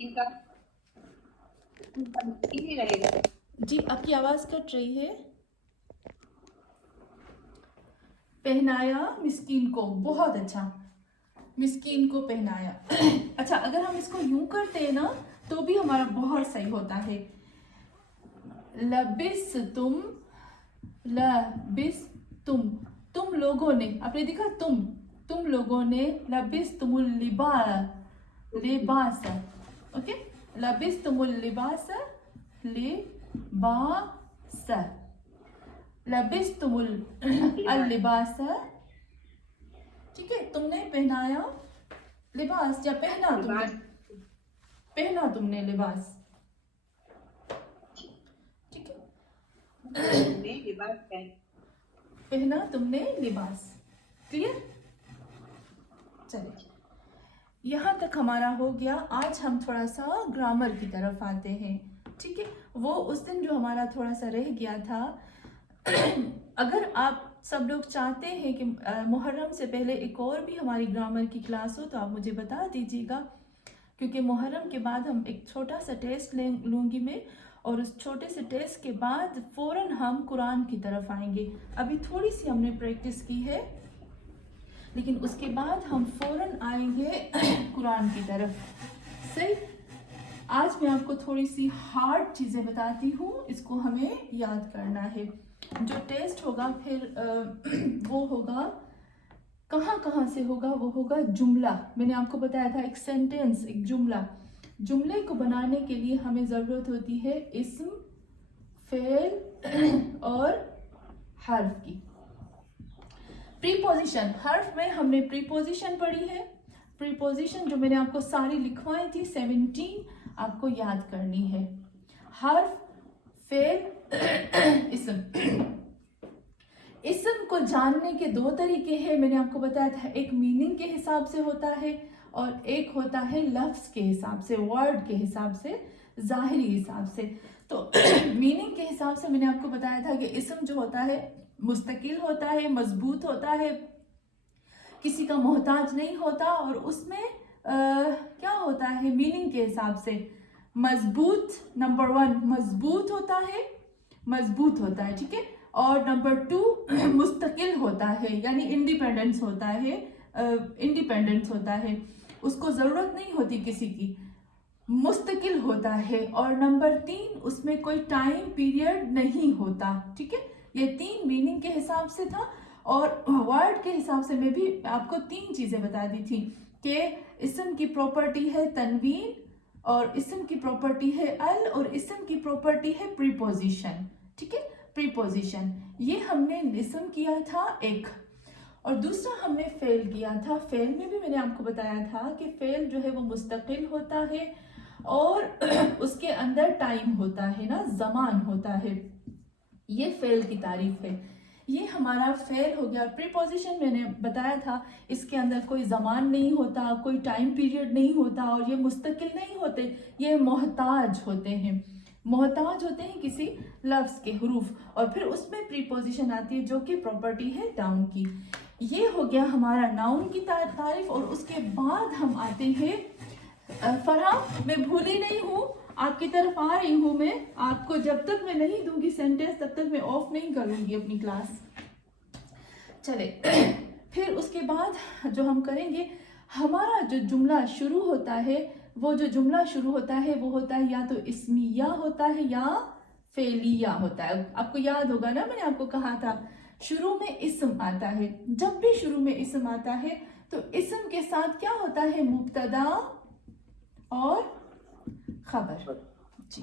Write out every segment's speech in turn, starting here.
इनका ही रहेगा। जी आपकी आवाज कट रही है। पहनाया मिस्कीन को, बहुत अच्छा, मिस्कीन को पहनाया। अच्छा अगर हम इसको यूं करते हैं ना तो भी हमारा बहुत सही होता है। लबिस तुम, तुम लोगों ने, आपने देखा तुम लोगों ने, लबिस तुमुल लिबास, ओके, लबिस तुमुल लिबास, लिबास, लबिस तुमुल लिबास, ठीक है, तुमने पहनाया लिबास, या पहना तुमने लिबास, ठीक है, तुमने लिबास पहना तुमने लिबास। क्लियर? चलिए यहाँ तक हमारा हो गया। आज हम थोड़ा सा ग्रामर की तरफ आते हैं, ठीक है। वो उस दिन जो हमारा थोड़ा सा रह गया था, अगर आप सब लोग चाहते हैं कि मुहर्रम से पहले एक और भी हमारी ग्रामर की क्लास हो तो आप मुझे बता दीजिएगा, क्योंकि मुहर्रम के बाद हम एक छोटा सा टेस्ट लूँगी मैं, और उस छोटे से टेस्ट के बाद फ़ौरन हम कुरान की तरफ आएंगे। अभी थोड़ी सी हमने प्रैक्टिस की है, लेकिन उसके बाद हम फ़ौरन आएंगे कुरान की तरफ। सही, आज मैं आपको थोड़ी सी हार्ड चीज़ें बताती हूँ, इसको हमें याद करना है। जो टेस्ट होगा फिर वो होगा, कहाँ से होगा, वो होगा जुमला। मैंने आपको बताया था एक सेंटेंस, एक जुमला। जुमले को बनाने के लिए हमें ज़रूरत होती है इस्म, फेल और हर्फ की। प्रीपोजिशन, हर्फ में हमने प्रीपोजिशन पढ़ी है। प्रीपोजिशन जो मैंने आपको सारी लिखवाई थी 17 आपको याद करनी है। हर्फ, फेल, इस्म। इस्म को जानने के दो तरीके हैं, मैंने आपको बताया था, एक मीनिंग के हिसाब से होता है और एक होता है लफ्ज के हिसाब से, वर्ड के हिसाब से, जाहिरी हिसाब से। तो मीनिंग के हिसाब से मैंने आपको बताया था कि इस्म जो होता है मुस्तकिल होता है, मजबूत होता है, किसी का मोहताज नहीं होता, और उसमें क्या होता है मीनिंग के हिसाब से, मजबूत, नंबर 1 मजबूत होता है, ठीक है, और नंबर 2 मुस्तकिल होता है, यानी इंडिपेंडेंस होता है, उसको जरूरत नहीं होती किसी की, मुस्तकिल होता है, और नंबर 3 उसमें कोई टाइम पीरियड नहीं होता, ठीक है। ये 3 मीनिंग के हिसाब से था, और वर्ड के हिसाब से मैं भी आपको 3 चीजें बता दी थी कि इस्म की प्रॉपर्टी है तनवीन, और इस्म की प्रॉपर्टी है अल, और इस्म की प्रॉपर्टी है प्रीपोजिशन, ठीक है, प्रीपोजिशन। ये हमने इस्म किया था एक, और दूसरा हमने फेल किया था। फेल में भी मैंने आपको बताया था कि फेल जो है वो मुस्तकिल होता है और उसके अंदर टाइम होता है ना, जमान होता है। ये फेल की तारीफ है। ये हमारा फेल हो गया। प्रीपोजिशन मैंने बताया था, इसके अंदर कोई जमान नहीं होता, कोई टाइम पीरियड नहीं होता, और ये मुस्तकिल नहीं होते, ये मोहताज होते हैं, किसी लफ्ज के हरूफ, और फिर उसमें प्रीपोजिशन आती है जो कि प्रॉपर्टी है नाउन की। ये हो गया हमारा नाउन की तारीफ, और उसके बाद हम आते हैं फरहान, मैं भूली नहीं हूँ, आपकी तरफ आ रही हूँ मैं। आपको जब तक मैं नहीं दूंगी सेंटेंस तब तक मैं ऑफ नहीं करूंगी अपनी क्लास। चले फिर उसके बाद जो हम करेंगे, हमारा जो जुमला शुरू होता है, वो जो जुमला शुरू होता है वो होता है या तो इस्मिया होता है या फेलिया होता है। आपको याद होगा ना, मैंने आपको कहा था शुरू में इस्म आता है। जब भी शुरू में इस्म आता है तो इस्म के साथ क्या होता है, मुब्तदा और खबर। जी,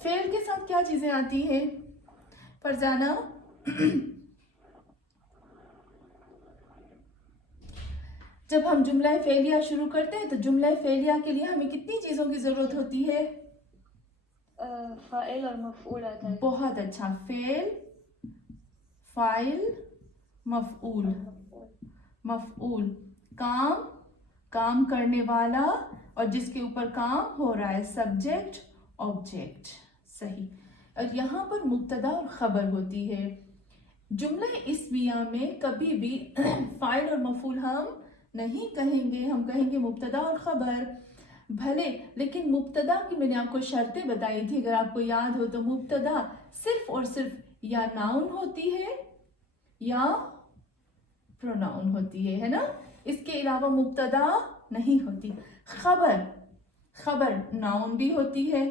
फेल के साथ क्या चीजें आती है फरजाना? जब हम जुमला फेलिया शुरू करते हैं तो जुमला फेलिया के लिए हमें कितनी चीजों की जरूरत होती है? फाइल और मफऊल आता है। बहुत अच्छा, फेल, फाइल, मफऊल। मफऊल काम करने वाला, और जिसके ऊपर काम हो रहा है, सब्जेक्ट, ऑब्जेक्ट। सही। और यहाँ पर मुब्तदा और खबर होती है। जुमला इस्मिया में कभी भी फाइल और मफूल हम नहीं कहेंगे, हम कहेंगे मुब्तदा और खबर। भले, लेकिन मुब्तदा की मैंने आपको शर्तें बताई थी, अगर आपको याद हो तो मुब्तदा सिर्फ और सिर्फ या नाउन होती है या प्रोनाउन होती है ना, इसके अलावा मुब्तदा नहीं होती। खबर, खबर नाउन भी होती है,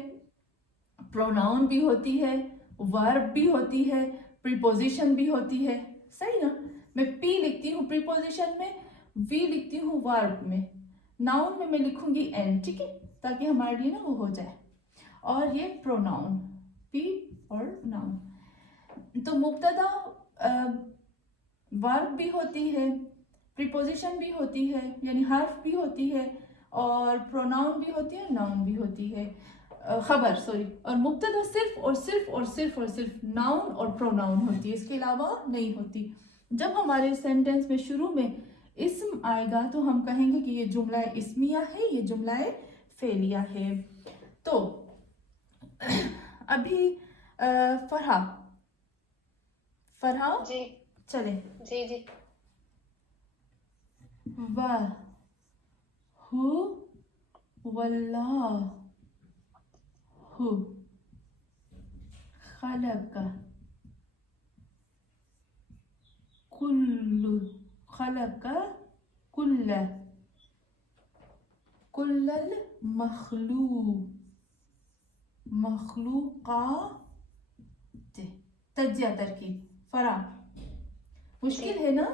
प्रोनाउन भी होती है, वर्ब भी होती है, प्रीपोजिशन भी होती है, सही ना। मैं पी लिखती हूँ प्रीपोजिशन में, वी लिखती हूँ वर्ब में, नाउन में मैं लिखूंगी एन, ठीक है, ताकि हमारे लिए ना वो हो जाए। और ये प्रोनाउन, पी और नाउन। तो मुब्तदा वर्ब भी होती है, प्रीपोजिशन भी होती है यानी हर्फ भी होती है, और प्रोनाउन भी होती है, नाउन भी होती है, खबर सॉरी। और मुब्तदा सिर्फ और सिर्फ और सिर्फ और सिर्फ नाउन और प्रोनाउन होती है, इसके अलावा नहीं होती। जब हमारे सेंटेंस में शुरू में इस्म आएगा तो हम कहेंगे कि ये जुमला इस्मिया है, ये जुमला फेलिया है। तो अभी फरहा जी चले, जी जी वाह हु वल्लाहु खलका कुल्लु खलका कुल्ला कुल्लल मखलूकात। तज्जिया तरकीब फरा, मुश्किल है ना?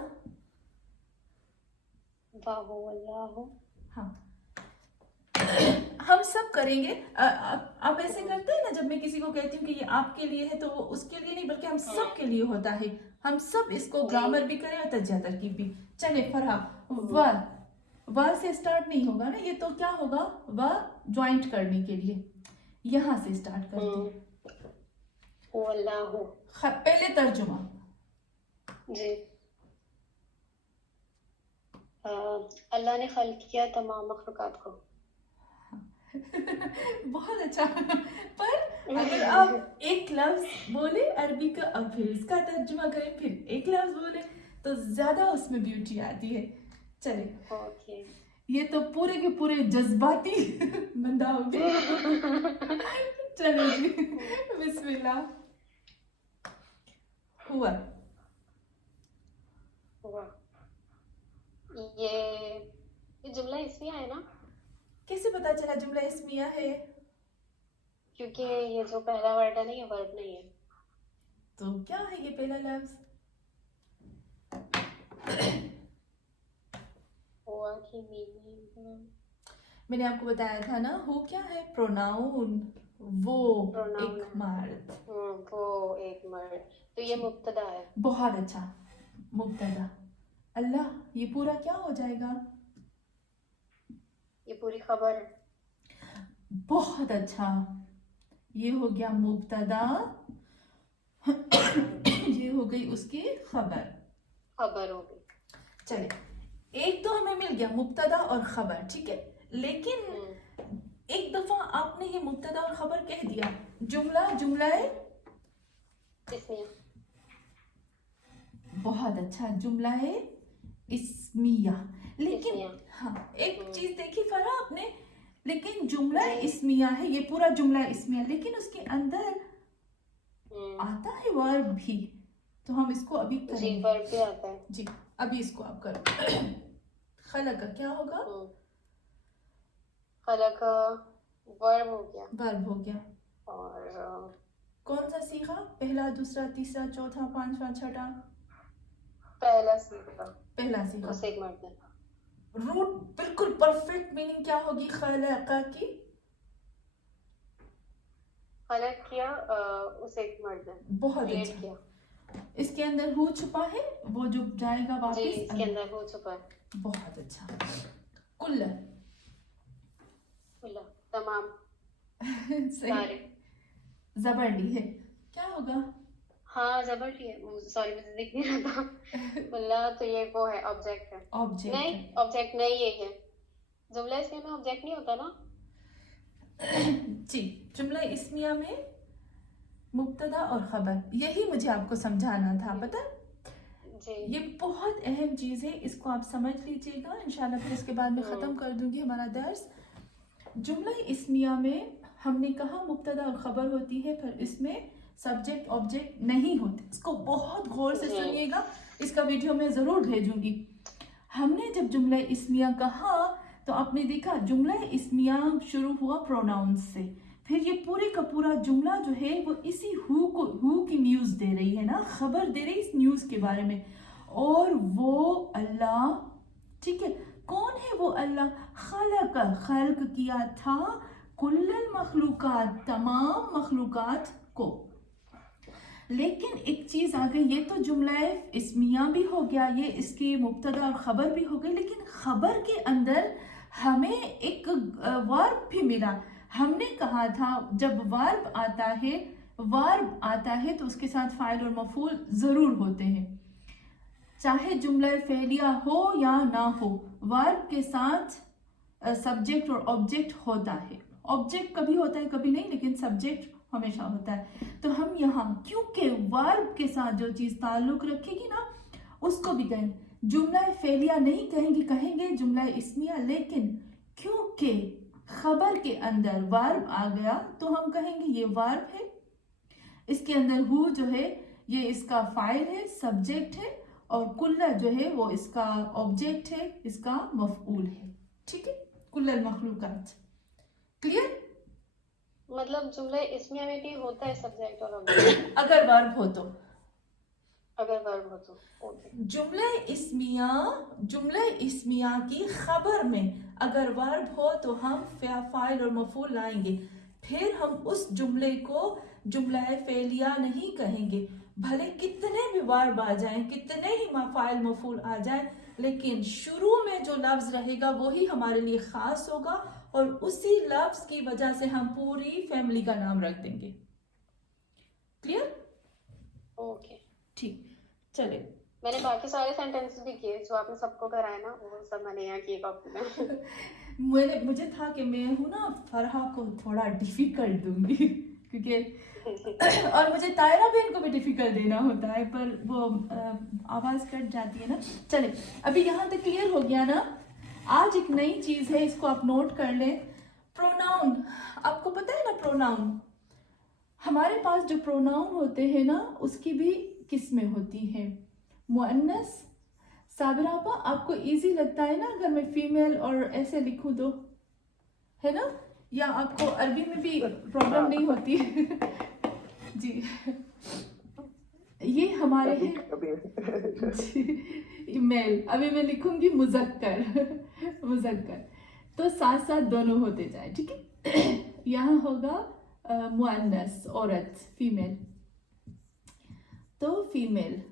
वाहु अल्लाहु। हाँ हम सब करेंगे। आप ऐसे करते हैं ना, जब मैं किसी को कहती हूँ कि ये आपके लिए है तो वो उसके लिए नहीं बल्कि हम सब के लिए होता है। हम सब इसको ग्रामर भी करें और तज्जिया तरकीब भी। चले फरहा, वाह से स्टार्ट नहीं होगा ना, ये तो क्या होगा, वाह ज्वाइंट करने के लिए यहाँ से स्टार्ट करते हैं। अल्लाहु। पहले तर्जुमा जी। अल्लाह ने खल्क किया तमाम मखलूकात को। बहुत अच्छा। पर अगर आप एक लफ्ज बोले अरबी का और फिर इसका तर्जुमा करें, फिर एक लफ्ज बोले तो ज्यादा उसमें ब्यूटी आती है। चले ओके। ये तो पूरे के पूरे जज्बाती बंदा हो गया। चलो जी बिस्मिल्लाह। हुआ ये जुमला इसमें है ना? कैसे पता चला जुमला इस्मिया है? क्योंकि ये जो पहला वर्ड है ना, ये वर्ब नहीं है। तो क्या है ये पहला लफ्ज? हुआ की मीनिंग मैंने आपको बताया था ना, हु क्या है, प्रोनाउन, वो एक मर्द। वो एक मर्द, तो ये मुब्तदा है। बहुत अच्छा, मुब्तदा। अल्लाह, ये पूरा क्या हो जाएगा? ये पूरी खबर है। बहुत अच्छा, ये हो गया मुब्तदा, ये हो गई उसकी खबर हो गई। चले, एक तो हमें मिल गया मुब्तदा और खबर, ठीक है। लेकिन एक दफा आपने ये मुब्तदा और खबर कह दिया, जुमला इसमें बहुत अच्छा, जुमला है इस्मिया। लेकिन इस्मिया। हाँ एक चीज देखी फरा आपने, लेकिन जुमला इस्मिया है, ये पूरा जुमला इस्मिया, लेकिन उसके अंदर आता है वर्ब भी, तो हम इसको अभी जी वर्ब भी आता है जी। अभी इसको आप करो। खलक का क्या होगा? खलक वर्ब हो गया, वर्ब हो गया। और कौन सा सीखा? पहला, दूसरा, तीसरा, चौथा, पांचवा, छठा? पहला सीखा। पहला सीखा। उसे एक मर्द है। रूट बिल्कुल परफेक्ट मीनिंग क्या होगी खलका की? खलक किया, उसे एक मर्द है। बहुत अच्छा किया। इसके अंदर हु छुपा है, वो जो जाएगा वापस। जी इसके अंदर हो छुपा है। बहुत अच्छा। कुल्ला तमाम सही। जबरली है, क्या होगा? हाँ जबरली है, सॉरी मुझे दिख नहीं रहा था। कुल्ला तो ये वो है, ऑब्जेक्ट है। ऑब्जेक्ट नहीं ऑब्जेक्ट नहीं, ये है जुमला इसमें में ऑब्जेक्ट नहीं होता ना। जी, जुमला इस्मिया में मुब्तदा और खबर, यही मुझे आपको समझाना था, पता जी। ये बहुत अहम चीज है, इसको आप समझ लीजिएगा। इंशाल्लाह फिर इसके बाद में खत्म कर दूंगी हमारा दर्स। जुमला इस्मिया में हमने कहा मुब्तदा और खबर होती है, पर इसमें सब्जेक्ट ऑब्जेक्ट नहीं होते। इसको बहुत गौर से सुनिएगा, इसका वीडियो मैं ज़रूर भेजूंगी। हमने जब जुमला इस्मिया कहा तो आपने देखा जुमला इस्मिया शुरू हुआ प्रोनाउन से, फिर ये पूरे का पूरा जुमला जो है वो इसी हु की न्यूज़ दे रही है ना, खबर दे रही इस न्यूज़ के बारे में। और वो अल्लाह, ठीक है, कौन है वो अल्लाह? खल्क किया था कुल्लल मखलूकात, तमाम मखलूकात को। लेकिन एक चीज आ गई, ये तो जुमला इस्मिया भी हो गया, ये इसकी मुब्तदा और खबर भी हो गई, लेकिन खबर के अंदर हमें एक वर्ब भी मिला। हमने कहा था जब वर्ब आता है तो उसके साथ फाइल और मफूल जरूर होते हैं, चाहे जुमला फेलिया हो या ना हो, वर्ब के साथ सब्जेक्ट और ऑब्जेक्ट होता है। ऑब्जेक्ट कभी होता है कभी नहीं, लेकिन सब्जेक्ट हमेशा होता है। तो हम यहाँ क्योंकि वर्ब के साथ जो चीज ताल्लुक रखेगी ना उसको भी कहेंगे, जुमला फेलिया नहीं कहेंगे, कहेंगे जुमला इस्मिया। लेकिन क्योंकि खबर के अंदर वर्ब आ गया तो हम कहेंगे ये वर्ब है, इसके अंदर हु जो है ये इसका फाइल है, सब्जेक्ट है, और कुल्ला जो है वो इसका ऑब्जेक्ट है, इसका मफऊल है। ठीक है, कुल्लल मखलूकात। क्लियर? मतलब जुमला इस्मिया में भी होता है सब्जेक्ट और ऑब्जेक्ट अगर वर्ब हो तो, अगर वर्ब हो तो ओके। जुमला इस्मिया की खबर में अगर वर्ब हो तो हम फाइल और मफूल लाएंगे, फिर हम उस जुमले को जुमला फेलिया नहीं कहेंगे। भले कितने भी वर्ब आ जाएं, कितने ही फाइल मफूल आ जाएं, लेकिन शुरू में जो लफ्ज रहेगा वही हमारे लिए खास होगा, और उसी लफ्ज की वजह से हम पूरी फैमिली का नाम रख देंगे। क्लियर? ओके ठीक, चले। मैंने बाकी सारे सेंटेंसेस भी किए जो आपने सबको कराया ना, वो सब मैंने यहाँ किए कॉपी में। मुझे था कि मैं हूँ ना फरहा को थोड़ा डिफिकल्ट दूंगी क्योंकि और मुझे तायरा बहन को भी डिफिकल्ट देना होता है, पर वो आवाज कट जाती है ना। चले, अभी यहाँ तक क्लियर हो गया ना। आज एक नई चीज है, इसको आप नोट कर लें। प्रोनाउन, आपको पता है ना प्रोनाउन, हमारे पास जो प्रोनाउन होते हैं ना उसकी भी किस्में होती हैं। मुअन्नस, साबिरा आपा आपको इजी लगता है ना अगर मैं फीमेल और ऐसे लिखूं तो, है ना? या आपको अरबी में भी प्रॉब्लम नहीं होती? जी, ये हमारे हैं मेल। अभी मैं लिखूंगी मुज़क्कर, तो साथ साथ दोनों होते जाए, ठीक है? यहाँ होगा मुअन्नस, औरत, फीमेल। तो फीमेल,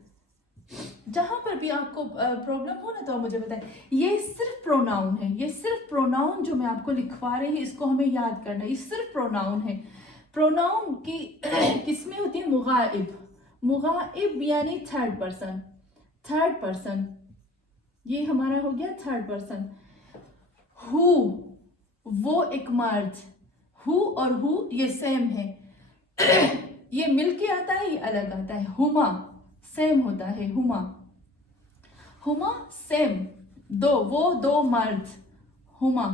जहां पर भी आपको प्रॉब्लम हो ना तो मुझे बताएं। ये सिर्फ प्रोनाउन है, ये सिर्फ प्रोनाउन जो मैं आपको लिखवा रही हूँ इसको हमें याद करना है, ये सिर्फ प्रोनाउन है। प्रोनाउन की किस्में होती है मुगाइब यानी थर्ड पर्सन, ये हमारा हो गया थर्ड पर्सन। हु, वो एक मर्द, हु और हु ये सेम है, ये मिलके आता है, ये अलग आता है। हुमा सेम होता है, हुमा सेम, वो दो मर्द, हुमा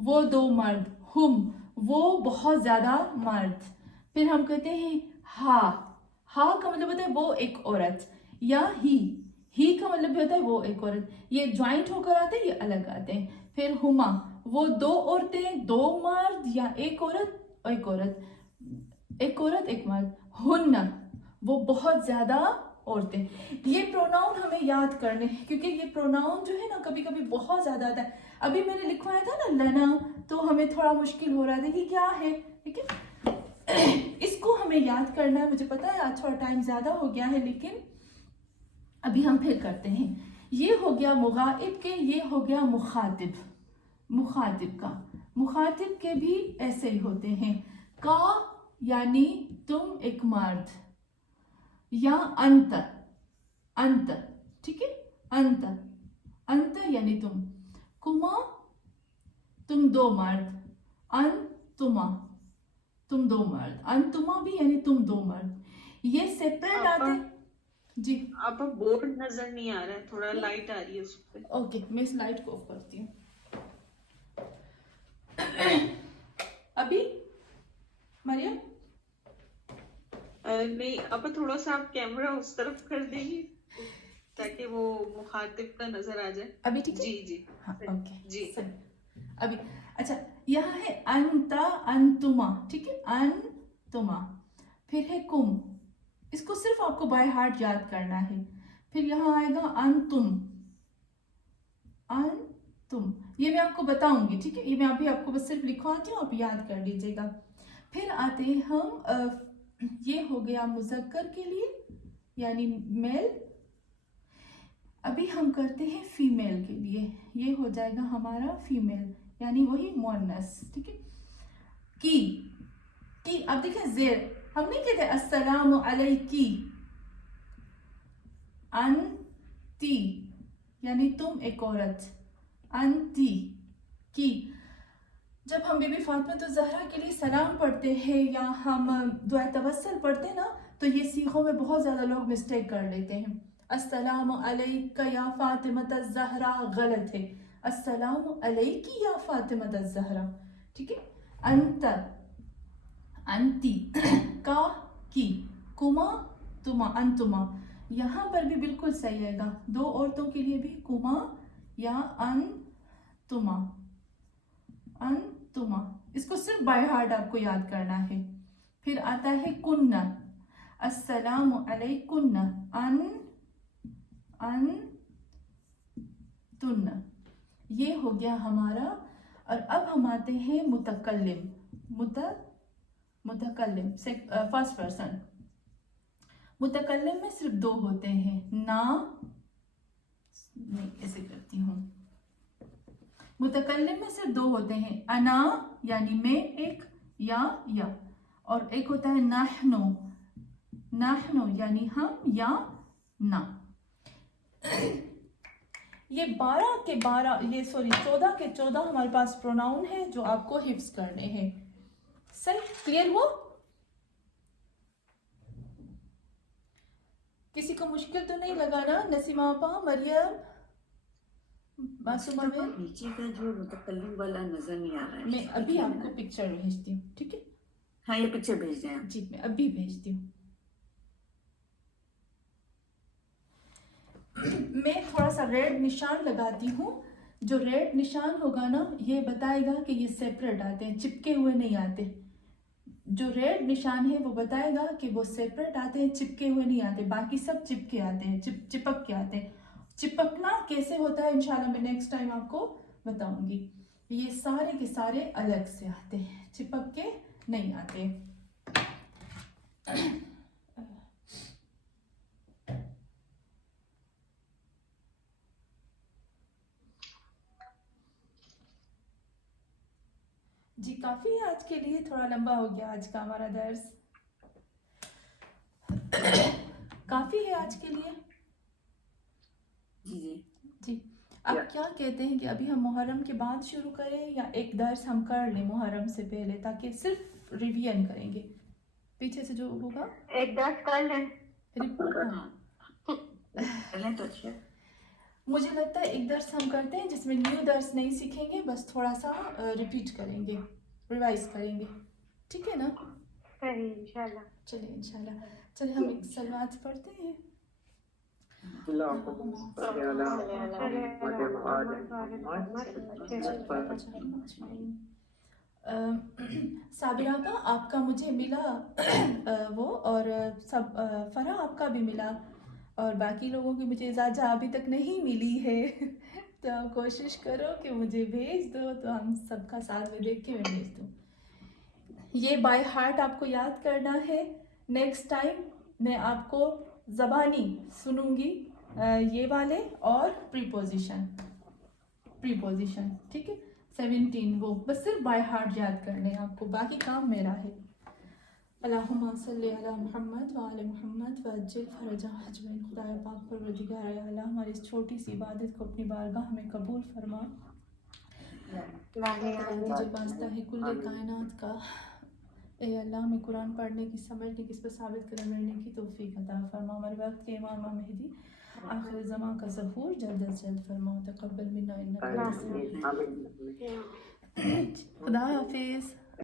वो दो मर्द, हुम वो बहुत ज्यादा मर्द। फिर हम कहते हैं हा का मतलब होता है वो एक औरत, या ही का मतलब भी होता है वो एक औरत। ये ज्वाइंट होकर आते हैं, ये अलग आते हैं। फिर हुमा वो दो औरतें, दो मर्द, या एक औरत एक मर्द। हुन्ना वो बहुत ज्यादा औरतें। ये प्रोनाउन हमें याद करने हैं क्योंकि ये प्रोनाउन जो है ना कभी कभी बहुत ज्यादा आता है। अभी मैंने लिखवाया था ना लना, तो हमें थोड़ा मुश्किल हो रहा था कि क्या है, ठीक है? इसको हमें याद करना है। मुझे पता है आज थोड़ा टाइम ज्यादा हो गया है, लेकिन अभी हम फिर करते हैं। ये हो गया मुगाइब के, ये हो गया मुखातिब का। मुखातिब के भी ऐसे ही होते हैं, का यानी तुम एक मर्द, या अंत, ठीक है? अंत यानी तुम, कुमा तुम दो मर्द, अंतुमा तुम दो मर्द, अंतुमा भी यानी तुम दो मर्द। ये सेपरेट आते जी। आप बोर्ड नजर नहीं आ रहा है, थोड़ा लाइट आ रही है उस पे। ओके, मैं इस लाइट को ऑफ करती हूँ। ابھی مریم نہیں اب تھوڑا سا آپ کیمرہ اس طرف کر دیں گی تاکہ وہ مخاطب کا نظر آ جائے. ابھی ٹھیک ہے. جی جی ہاں اوکے جی. ابھی اچھا یہاں ہے انتا انتما, ٹھیک ہے, انتما. پھر ہے کم, اس کو صرف آپ کو بائی ہارٹ یاد کرنا ہے. پھر یہاں آئے گا انتم, انتم, یہ میں آپ کو بتاؤں گی, ٹھیک ہے, یہ میں ابھی آپ کو بس صرف لکھواتی ہوں, آپ یاد کر لیجیے گا. پھر آتے ہیں ہم, یہ ہو گیا مذکر کے لیے یعنی میل. ابھی ہم کرتے ہیں فیمیل کے لیے, یہ ہو جائے گا ہمارا فیمیل یعنی وہی مؤنث, ٹھیک ہے. کی اب دیکھیں زیر, ہم نہیں کہتے السلام علیکی, انتی یعنی تم ایک عورت, انتی کی. جب ہم بی بی فاطمہ الزہرا کے لیے سلام پڑھتے ہیں یا ہم دعائے توسل پڑھتے ہیں نا, تو یہ سیغوں میں بہت زیادہ لوگ مسٹیک کر لیتے ہیں. السلام علیک یا فاطمۃ الزہرا غلط ہے, السلام علیکی یا فاطمۃ الزہرا, ٹھیک ہے. انت, انتی, کا, کی, کما, تما, انتما. یہاں پر بھی بالکل صحیح آئے گا, دو عورتوں کے لیے بھی کما یا انتما, انتما. اس کو صرف بائی ہارٹ آپ کو یاد کرنا ہے. پھر آتا ہے کننا, السلام علیکن, تن, یہ ہو گیا ہمارا. اور اب ہم آتے ہیں متکلم, متکلم فرسٹ پرسن. متکلم میں صرف دو ہوتے ہیں, نا, نہیں ایسے کرتی ہوں, متکلم میں صرف دو ہوتے ہیں, انا یعنی میں ایک, یا, اور ایک ہوتا ہے نحنو, نحنو یعنی ہم یا نا. یہ 12 کے 12 یہ 14 کے 14 ہمارے پاس پروناؤن ہے جو آپ کو حفظ کرنے ہیں. صحیح کلیئر ہوا؟ کسی کو مشکل تو نہیں لگا نا؟ نسیمہ آپا, مریم, معصومہ بہن, نیچے کا جو متکلم والا نظر نہیں آ رہا ہے, میں ابھی آپ کو پکچر بھیجتی ہوں, ٹھیک ہے. ہاں یہ پکچر بھیج دیں. جی میں ابھی بھیجتی ہوں. میں تھوڑا سا ریڈ نشان لگاتی ہوں, جو ریڈ نشان ہوگا نا یہ بتائے گا کہ یہ سیپریٹ آتے ہیں, چپکے ہوئے نہیں آتے. جو ریڈ نشان ہے وہ بتائے گا کہ وہ سیپریٹ آتے ہیں, چپکے ہوئے نہیں آتے. باقی سب چپکے آتے ہیں, چپک کے آتے ہیں. چپکنا کیسے ہوتا ہے انشاءاللہ میں نیکسٹ ٹائم آپ کو بتاؤں گی. یہ سارے کے سارے الگ سے آتے ہیں, چپک کے نہیں آتے. جی کافی ہے آج کے لیے, تھوڑا لمبا ہو گیا آج کا ہمارا درس. کافی ہے آج کے لیے. جی اب کیا کہتے ہیں کہ ابھی ہم محرم کے بعد شروع کریں یا ایک درس ہم کر لیں محرم سے پہلے, تاکہ صرف ریویژن کریں گے پیچھے سے جو ہوگا. ایک درس کر لیں. مجھے لگتا ہے ایک درس ہم کرتے ہیں جس میں نیو درس نہیں سیکھیں گے, بس تھوڑا سا ریپیٹ کریں گے, ریوائز کریں گے, ٹھیک ہے نا؟ صحیح انشاءاللہ. چلیں انشاءاللہ. چلیں ہم ایک سلوات پڑھتے ہیں. صابرہ کا آپ کا مجھے ملا وہ, اور سب فرح آپ کا بھی ملا, اور باقی لوگوں کی مجھے اجازت ابھی تک نہیں ملی ہے. تو کوشش کرو کہ مجھے بھیج دو, تو ہم سب کا ساتھ میں دیکھ کے میں بھیج دوں. یہ بائی ہارٹ آپ کو یاد کرنا ہے. نیکسٹ ٹائم میں آپ کو زبانی سنوں گی یہ والے اور پریپوزیشن, ٹھیک ہے. 17 وہ بس صرف بائی ہارٹ یاد کرنے ہیں آپ کو, باقی کام میرا ہے. اللہم صلی علی محمد و آل محمد وعجل فرجہ اجمعین. خدایا پاک پروردگار یا اللہ ہماری اس چھوٹی سی عبادت کو اپنی بارگاہ میں قبول فرما. تجھے واسطہ ہے کل کائنات کا, اے اللہ میں قرآن پڑھنے کی, سمجھنے کی, اس پر ثابت قدم رہنے کی توفیق عطا فرما. ہمارے وقت کے امام مہدی آخر زمان کا ظہور جلد از جلد فرما. تقبل منا انک انت السمیع. خدا حافظ.